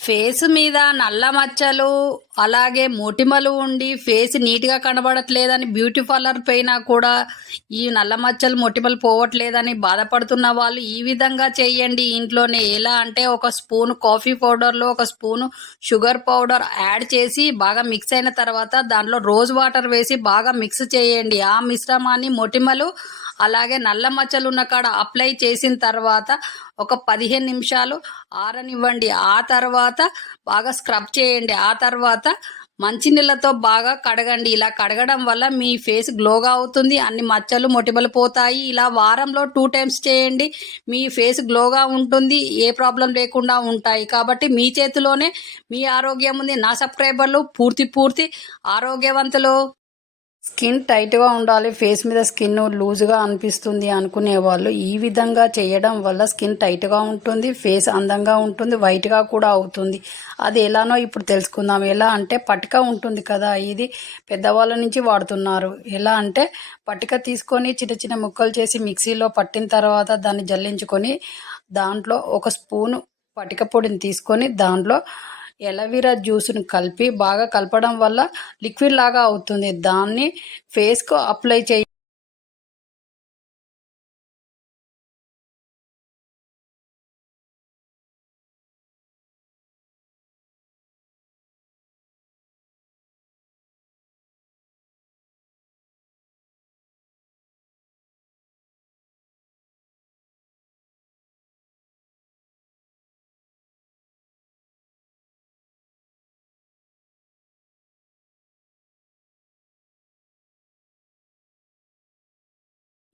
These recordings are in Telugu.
ఫేస్ మీద నల్ల మచ్చలు, అలాగే మొటిమలు ఉండి ఫేస్ నీట్‌గా కనబడట్లేదని బ్యూటీ పార్లర్ పోయినా కూడా ఈ నల్ల మచ్చలు, మొటిమలు పోవట్లేదని బాధపడుతున్న వాళ్ళు ఈ విధంగా చేయండి ఇంట్లోనే. ఎలా అంటే ఒక స్పూను కాఫీ పౌడర్‌లో ఒక స్పూను షుగర్ పౌడర్ యాడ్ చేసి బాగా మిక్స్ అయిన తర్వాత దాంట్లో రోజ్ వాటర్ వేసి బాగా మిక్స్ చేయండి. ఆ మిశ్రమాన్ని మొటిమలు అలాగే నల్ల మచ్చలు ఉన్న కాడ అప్లై చేసిన తర్వాత ఒక 15 నిమిషాలు ఆరనివ్వండి. ఆ తర్వాత బాగా స్క్రబ్ చేయండి. ఆ తర్వాత మంచినీళ్ళతో బాగా కడగండి. ఇలా కడగడం వల్ల మీ ఫేస్ గ్లోగా అవుతుంది. అన్ని మచ్చలు, మొటిమలు పోతాయి. ఇలా వారంలో 2 టైమ్స్ చేయండి. మీ ఫేస్ గ్లోగా ఉంటుంది. ఏ ప్రాబ్లం లేకుండా ఉంటాయి. కాబట్టి మీ చేతిలోనే మీ ఆరోగ్యం ఉంది. నా సబ్స్క్రైబర్లు పూర్తి ఆరోగ్యవంతులు. స్కిన్ టైట్‌గా ఉండాలి, ఫేస్ మీద స్కిన్ లూజ్‌గా అనిపిస్తుంది అనుకునేవాళ్ళు ఈ విధంగా చేయడం వల్ల స్కిన్ టైట్‌గా ఉంటుంది, ఫేస్ అందంగా ఉంటుంది, వైట్‌గా కూడా అవుతుంది. అది ఎలానో ఇప్పుడు తెలుసుకుందాం. ఎలా అంటే పటిక ఉంటుంది కదా, ఇది పెద్దవాళ్ళ నుంచి వాడుతున్నారు. ఎలా అంటే పటిక తీసుకొని చిన్న చిన్న ముక్కలు చేసి మిక్సీలో పట్టిన తర్వాత దాన్ని జల్లించుకొని దాంట్లో ఒక స్పూను పటిక పొడిని తీసుకొని దాంట్లో ఎలవీరా జ్యూస్‌ని కలిపి బాగా కలపడం వల్ల లిక్విడ్ లాగా అవుతుంది. దాన్ని ఫేస్‌కు అప్లై చేయండి.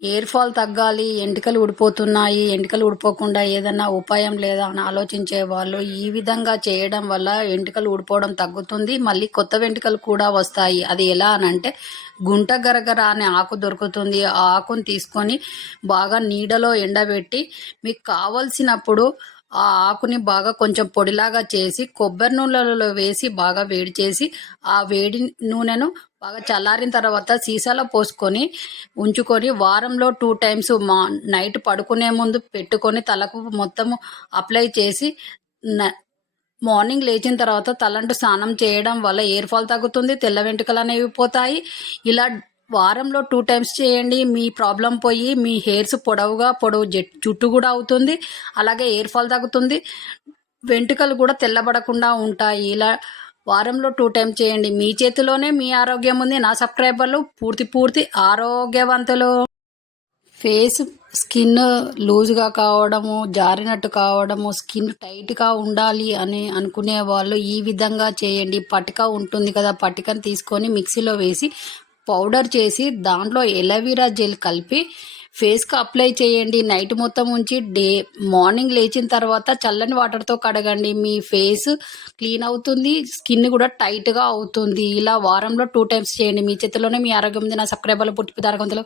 హెయిర్ ఫాల్ తగ్గాలి, ఎంటికలు ఊడిపోతున్నాయి, ఎంటికలు ఊడిపోకుండా ఏదన్నా ఉపాయం లేదా అని ఆలోచించే వాళ్ళు ఈ విధంగా చేయడం వల్ల వెంట్రుకలు ఊడిపోవడం తగ్గుతుంది. మళ్ళీ కొత్త వెంట్రుకలు కూడా వస్తాయి. అది ఎలా అనంటే గుంట గరగర అనే ఆకు దొరుకుతుంది. ఆ ఆకుని తీసుకొని బాగా నీడలో ఎండబెట్టి మీకు కావలసినప్పుడు ఆ ఆకుని బాగా కొంచెం పొడిలాగా చేసి కొబ్బరి నూనెలలో వేసి బాగా వేడి చేసి ఆ వేడి నూనెను బాగా చల్లారిన తర్వాత సీసాలో పోసుకొని ఉంచుకొని వారంలో 2 టైమ్స్ నైట్ పడుకునే ముందు పెట్టుకొని తలకు మొత్తము అప్లై చేసి మార్నింగ్ లేచిన తర్వాత తలంటు స్నానం చేయడం వల్ల హెయిర్ ఫాల్ తగ్గుతుంది, తెల్ల వెంట్రుకలు అనేవి పోతాయి. ఇలా వారంలో 2 టైమ్స్ చేయండి. మీ ప్రాబ్లం పోయి మీ హెయిర్స్ పొడవు జుట్టు కూడా అవుతుంది. అలాగే హెయిర్ ఫాల్ తగ్గుతుంది, వెంట్రుకలు కూడా తెల్లబడకుండా ఉంటాయి. ఇలా వారంలో 2 టైమ్స్ చేయండి. మీ చేతిలోనే మీ ఆరోగ్యం ఉంది. నా సబ్స్క్రైబర్లు పూర్తి ఆరోగ్యవంతులు. ఫేస్ స్కిన్ లూజ్గా కావడము, జారినట్టు కావడము, స్కిన్ టైట్గా ఉండాలి అని అనుకునే వాళ్ళు ఈ విధంగా చేయండి. పటిక ఉంటుంది కదా, పటికను తీసుకొని మిక్సీలో వేసి పౌడర్ చేసి దాంట్లో ఎలవీరా జెల్ కలిపి ఫేస్కి అప్లై చేయండి. నైట్ మొత్తం ఉంచి మార్నింగ్ లేచిన తర్వాత చల్లని వాటర్తో కడగండి. మీ ఫేస్ క్లీన్ అవుతుంది, స్కిన్ కూడా టైట్గా అవుతుంది. ఇలా వారంలో 2 టైమ్స్ చేయండి. మీ చేతిలోనే మీ ఆరోగ్యం ఉంది. నా సబ్స్క్రైబర్లు పుట్టిన ఆరోగ్యవంతులు.